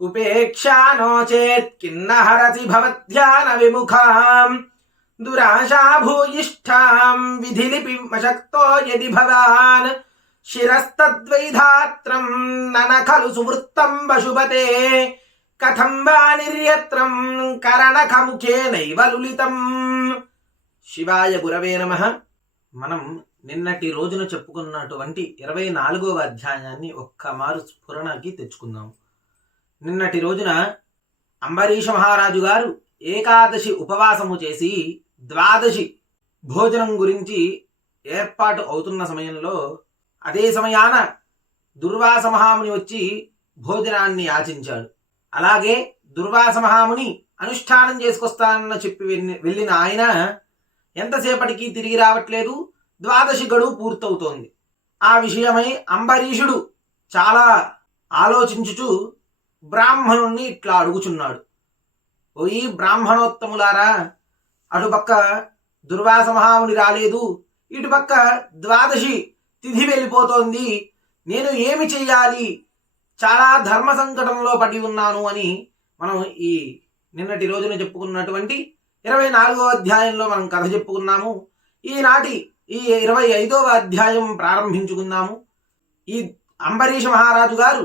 उपेक्षा नो चेत् किन्न हरसि भवध्यान विमुखाम् दुराशा भूयिष्ठाम् विधिलिपिमशक्तो यदि भवान् शिरस्तद्वैधात्रम् नन खलु सुवृत्तम् वशुपते कथं वा निर्यत्रम् करणखमुखेनैव लुलितम्। శివాయ గురవే నమః. మనం నిన్నటి రోజున చెప్పుకున్నటువంటి 24వ అధ్యాయాన్ని ఒక్కమారు స్ఫురణకి తెచ్చుకుందాం. నిన్నటి రోజున అంబరీష మహారాజు గారు ఏకాదశి ఉపవాసము చేసి ద్వాదశి భోజనం గురించి ఏర్పాటు అవుతున్న సమయంలో అదే సమయాన దుర్వాస మహాముని వచ్చి భోజనాన్ని యాచించాడు. అలాగే దుర్వాస మహాముని అనుష్ఠానం చేసుకొస్తానన్న చెప్పి వెళ్ళిన ఆయన ఎంతసేపటికి తిరిగి రావట్లేదు. ద్వాదశి గడువు పూర్తవుతోంది. ఆ విషయమై అంబరీషుడు చాలా ఆలోచించుచు బ్రాహ్మణుణ్ణి ఇట్లా అడుగుచున్నాడు. ఓ ఈ బ్రాహ్మణోత్తములారా, అటుపక్క దుర్వాస మహాముని రాలేదు, ఇటుపక్క ద్వాదశి తిథి వెళ్ళిపోతోంది, నేను ఏమి చెయ్యాలి, చాలా ధర్మ సంకటంలో పడి ఉన్నాను అని మనం ఈ నిన్నటి రోజున చెప్పుకున్నటువంటి 24వ అధ్యాయంలో మనం కథ చెప్పుకున్నాము. ఈనాటి ఈ 25వ అధ్యాయం ప్రారంభించుకుందాము. ఈ అంబరీష మహారాజు గారు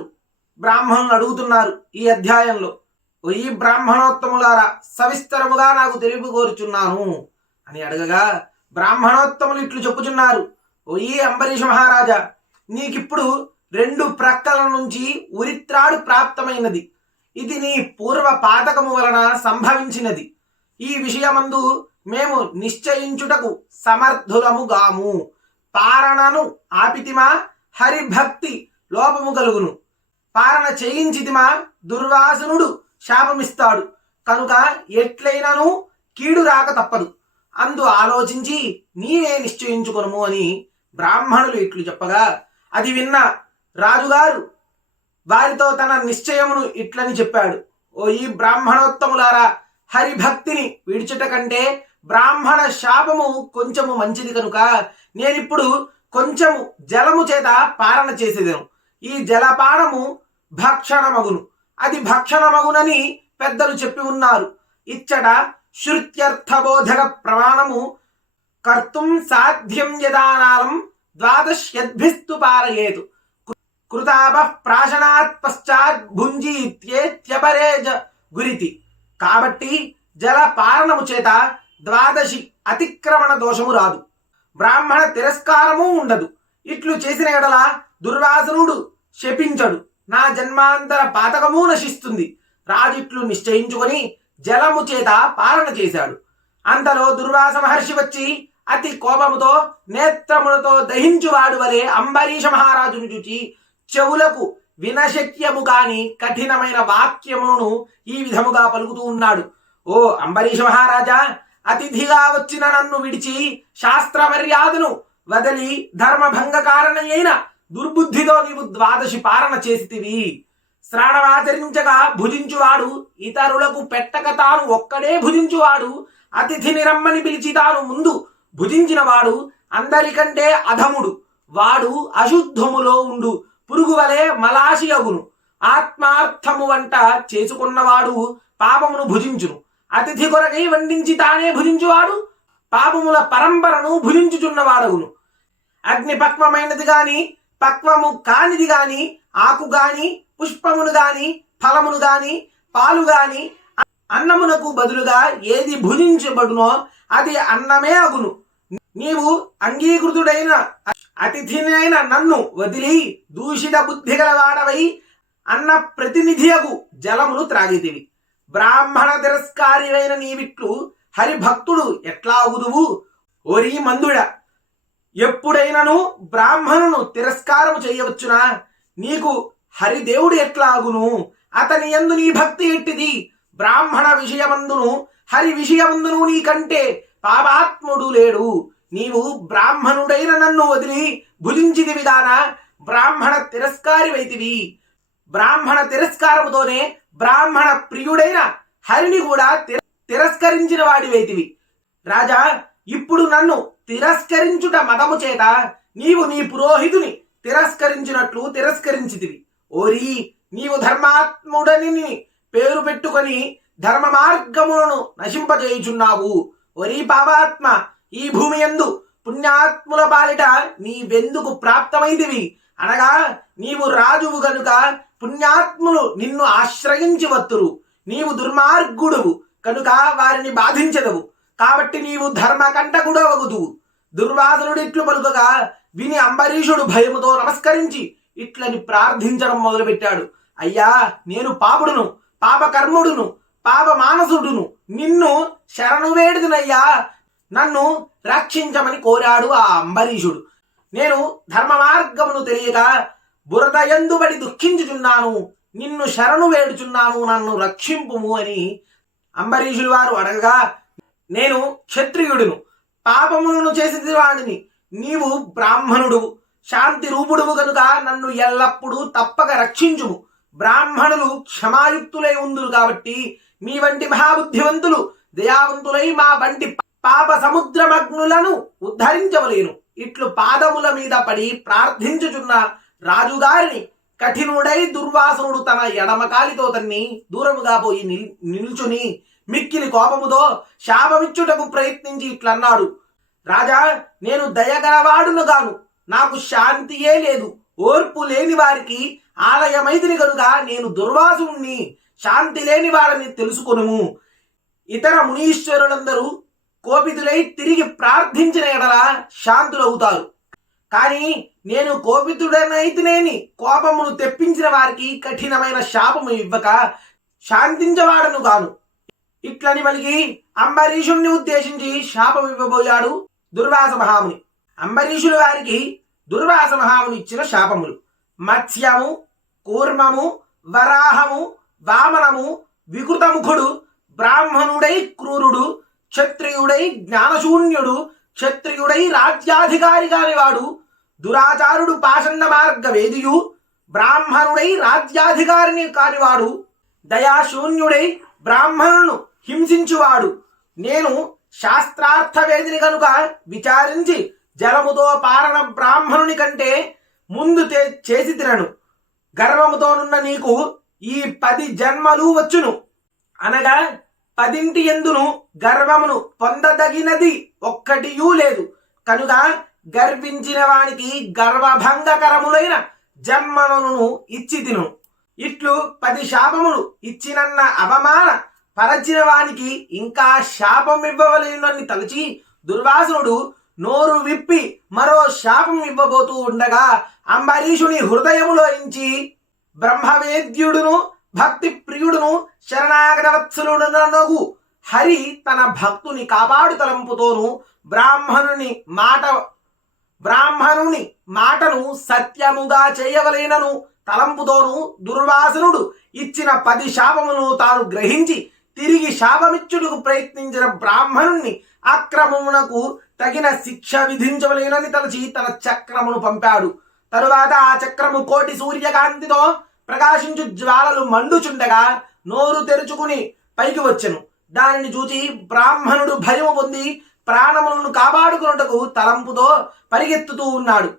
బ్రాహ్మణులు అడుగుతున్నారు ఈ అధ్యాయంలో, ఈ బ్రాహ్మణోత్తములారా సవిస్తరముగా నాకు తెలిపి కోరుచున్నాను అని అడగగా బ్రాహ్మణోత్తములు ఇట్లు చెప్పుచున్నారు. ఓ ఈ అంబరీష మహారాజా, నీకిప్పుడు 2 ప్రక్కల నుంచి ఉరిత్రాడు ప్రాప్తమైనది. ఇది నీ పూర్వ పాతకము వలన సంభవించినది. ఈ విషయమందు మేము నిశ్చయించుటకు సమర్థులము గాము. పారణను ఆపితిమా హరిభక్తి లోపము కలుగును, పారణ చేయించితిమా దుర్వాసనుడు శాపమిస్తాడు, కనుక ఎట్లయినను కీడు రాక తప్పదు, అందు ఆలోచించి నీవే నిశ్చయించుకొనుము అని బ్రాహ్మణులు ఇట్లు చెప్పగా అది విన్న రాజుగారు వారితో తన నిశ్చయమును ఇట్లని చెప్పాడు. ఓ ఈ బ్రాహ్మణోత్తములారా, హరిభక్తిని విడిచుట కంటే బ్రాహ్మణ శాపము కొంచెము మంచిది, కనుక నేనిప్పుడు కొంచెము జలము చేత పారణ చేసేదను. ఈ జలపానము భక్షణమగును, అది భక్షణమగునని పెద్దలు చెప్పి ఉన్నారు. ఇచ్చట శృత్యర్థబోధక ప్రమాణము కర్తుం సాధ్యం యదానాలం ద్వాదశ్యద్భిస్తు పారయేతు కృతాప ప్రాశనాత్ పశ్చాత్ భుంజీత్యేత్యపరే గురితి. కాబట్టి జలపారణము చేత ద్వాదశి అతిక్రమణ దోషము రాదు, బ్రాహ్మణ తిరస్కారము ఉండదు. ఇట్లు చేసిన ఎడల దుర్వాసనుడు శపించడు, నా జన్మాంతర పాతకము నశిస్తుంది. రాజిట్లు నిశ్చయించుకొని జలము చేత పాలన చేశాడు. అంతలో దుర్వాస మహర్షి వచ్చి అతి కోపముతో నేత్రములతో దహించువాడు వలె అంబరీష మహారాజును చూచి చెవులకు వినశక్యము కాని కఠినమైన వాక్యములను ఈ విధముగా పలుకుతూ ఉన్నాడు. ఓ అంబరీష మహారాజా, అతిథిగా వచ్చిన నన్ను విడిచి శాస్త్ర మర్యాదను వదలి ధర్మభంగ కారణమైన దుర్బుద్ధితో నీవు ద్వాదశి పాలన చేసితివి. శ్రావణమాచరించగా భుజించువాడు, ఇతరులకు పెట్టక తాను ఒక్కడే భుజించువాడు, అతిథిని రమ్మని పిలిచి తాను ముందు భుజించినవాడు అందరికంటే అధముడు. వాడు అశుద్ధములో ఉండు పురుగు వలె మలాసి అగును. ఆత్మార్థము వంట చేసుకున్నవాడు పాపమును భుజించును. అతిథి కొరకై వండించి తానే భుజించువాడు పాపముల పరంపరను భుజించుచున్నవాడగును. అగ్ని పక్వమైనది గాని పక్వము కానిది గాని, ఆకు గాని పుష్పమును గాని ఫలమును గాని పాలు గాని అన్నమునకు బదులుగా ఏది భుజించబడునో అది అన్నమే అగును. నీవు అంగీకృతుడైన అతిథినైన నన్ను వదిలి దూషిత బుద్ధి గలవాడవై అన్న ప్రతినిధియగు జలమును త్రాగితివి. బ్రాహ్మణ తిరస్కారివైన నీవిట్లు హరిభక్తుడు ఎట్లా అగుదువు? ఓరి మందుడ, ఎప్పుడైనను బ్రాహ్మణును తిరస్కారము చేయవచ్చునా? నీకు హరిదేవుడు ఎట్లా అగును? అతని యందు నీ భక్తి ఎట్టిది? బ్రాహ్మణ విషయమందును హరి విషయమందును నీకంటే పాపాత్ముడు లేడు. నీవు బ్రాహ్మణుడైన నన్ను వదిలి భుజించితివి గాన బ్రాహ్మణ తిరస్కారివైతివి. బ్రాహ్మణ తిరస్కారముతోనే బ్రాహ్మణ ప్రియుడైన హరిని కూడా తిరస్కరించిన వాడివైతివి. రాజా, ఇప్పుడు నన్ను తిరస్కరించుట మదము చేత నీవు నీ పురోహితుని తిరస్కరించినట్లు తిరస్కరించితివి. ఓరి, నీవు ధర్మాత్ముడని పేరు పెట్టుకొని ధర్మ మార్గములను నశింపజేయుచున్నావు. ఒరి పాపాత్మ, ఈ భూమి యందు పుణ్యాత్ముల పాలిట నీవెందుకు ప్రాప్తమైతివి? అనగా నీవు రాజువు గనుక పుణ్యాత్ములు నిన్ను ఆశ్రయించి వత్తురు. నీవు దుర్మార్గుడువు కనుక వారిని బాధించదవు. కాబట్టి నీవు ధర్మకంటకుడవగుదువు. దుర్వాసనుడిట్లు పలుకగా విని అంబరీషుడు భయముతో నమస్కరించి ఇట్లని ప్రార్థించడం మొదలుపెట్టాడు. అయ్యా, నేను పాపుడును, పాపకర్ముడును, పాప మానసుడును. నిన్ను శరణు వేడుదునయ్యా, నన్ను రక్షించమని కోరాడు ఆ అంబరీషుడు. నేను ధర్మ మార్గమును తెలియక బురద యందుబడి దుఃఖించుచున్నాను. నిన్ను శరణు వేడుచున్నాను, నన్ను రక్షింపుము అని అంబరీషుడు వారు అడగగా, నేను క్షత్రియుడును, పాపములను చేసిన వాడిని. నీవు బ్రాహ్మణుడు, శాంతి రూపుడువు కనుక నన్ను ఎల్లప్పుడూ తప్పక రక్షించుము. బ్రాహ్మణులు క్షమాయుక్తులై ఉందురు కాబట్టి మీ వంటి మహాబుద్ధివంతులు దయావంతులై మా వంటి పాప సముద్రమగ్నులను ఉద్ధరించవలేను. ఇట్లు పాదముల మీద పడి ప్రార్థించుచున్న రాజుగారిని కఠినుడై దుర్వాసనుడు తన ఎడమకాలితో తన్ని దూరముగా పోయి నిల్చుని మిక్కిలి కోపముతో శాపమిచ్చుటకు ప్రయత్నించి ఇట్లన్నాడు. రాజా, నేను దయగలవాడును గాను, నాకు శాంతియే లేదు. ఓర్పు లేని వారికి ఆలయమైతిని కనుక నేను దుర్వాసుని, శాంతి లేని వారిని తెలుసుకొనుము. ఇతర మునీశ్వరులందరూ కోపితులై తిరిగి ప్రార్థించిన ఎడల శాంతులవుతారు. కానీ నేను కోపితుడనైతినేని కోపమును తెప్పించిన వారికి కఠినమైన శాపము ఇవ్వక శాంతించవాడను గాను. ఇట్లని మలిగి అంబరీషుణ్ణి ఉద్దేశించి శాపం ఇవ్వబోయాడు దుర్వాస మహాముని. అంబరీషుల వారికి దుర్వాస మహాముని ఇచ్చిన శాపములు: మత్స్యము, కూర్మము, వరాహము, వామనము, వికృతముఖుడు, బ్రాహ్మణుడై క్రూరుడు, క్షత్రియుడై జ్ఞానశూన్యుడు, క్షత్రియుడై రాజ్యాధికారి కానివాడు, దురాచారుడు పాషండ మార్గ వేదియు, బ్రాహ్మణుడై రాజ్యాధికారిని కానివాడు, దయాశూన్యుడై బ్రాహ్మణులను హింసించువాడు. నేను శాస్త్రార్థవేదిని కనుక విచారించి జలముతో పారణ బ్రాహ్మణుని కంటే ముందు చేసి తినను. గర్వముతోనున్న నీకు ఈ 10 జన్మలు వచ్చును. అనగా 10 ఎందును గర్వమును పొందదగినది ఒక్కటియూ లేదు. కనుక గర్వించిన వానికి గర్వభంగకరములైన జన్మలను ఇచ్చి తిను. ఇట్లు 10 శాపములు ఇచ్చినన్న అవమాన పరచిన వానికి ఇంకా శాపం ఇవ్వవలేనని తలచి దుర్వాసునుడు నోరు విప్పి మరో శాపం ఇవ్వబోతూ ఉండగా అంబరీషుని హృదయములోంచి బ్రహ్మవేద్యుడును భక్తి ప్రియుడును శరణాగతవత్సలుడునగు హరి తన భక్తుని కాపాడు తలంపుతోను బ్రాహ్మణుని మాటను సత్యముగా చేయవలేనను తలంపుతోను దుర్వాసనుడు ఇచ్చిన 10 శాపమును తాను గ్రహించి తిరిగి శాపమిచ్చుటకు ప్రయత్నించిన బ్రాహ్మణుణ్ణి అక్రమమునకు తగిన శిక్ష విధించవలేనని తలచి తన చక్రమును పంపాడు. తరువాత ఆ చక్రము కోటి సూర్యకాంతితో ప్రకాశించు జ్వాలలు మండుచుండగా నోరు తెరుచుకుని పైకి వచ్చెను. దానిని చూచి బ్రాహ్మణుడు భయము పొంది ప్రాణములను కాపాడుకున్నటకు తలంపుతో పరిగెత్తుతూ ఉన్నాడు.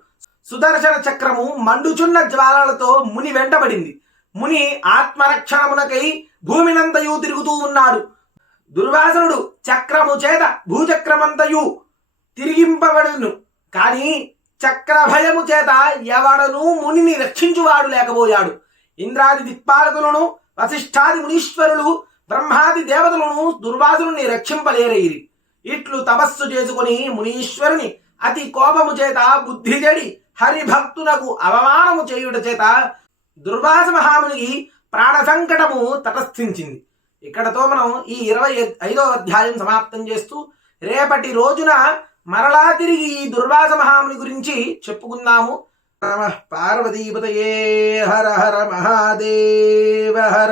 సుదర్శన చక్రము మండుచున్న జ్వాలలతో ముని వెంటబడింది. ముని ఆత్మరక్షణమునకై భూమినంతయు తిరుగుతూ ఉన్నాడు. దుర్వాసనుడు చక్రము చేత భూచక్రమంతయు తిరిగింపబడును. కానీ చక్ర భయము చేత ఎవడను మునిని రక్షించువాడు లేకపోయాడు. ఇంద్రాది దిక్పాలకులను, వశిష్ఠాది మునీశ్వరులు, బ్రహ్మాది దేవతలను దుర్వాసుని రక్షింపలేరైరి. ఇట్లు తపస్సు చేసుకుని మునీశ్వరుని అతి కోపము చేత బుద్ధి చెడి హరిభక్తునకు అవమానము చేయుట చేత దుర్వాస మహామునికి ప్రాణ సంకటము తటస్థించింది. ఇక్కడతో మనం ఈ 25వ అధ్యాయం సమాప్తం చేస్తూ రేపటి రోజున మరలా తిరిగి ఈ దుర్వాస మహాముని గురించి చెప్పుకుందాము. నమః పార్వతీపతయే. హర హర మహాదేవ హర.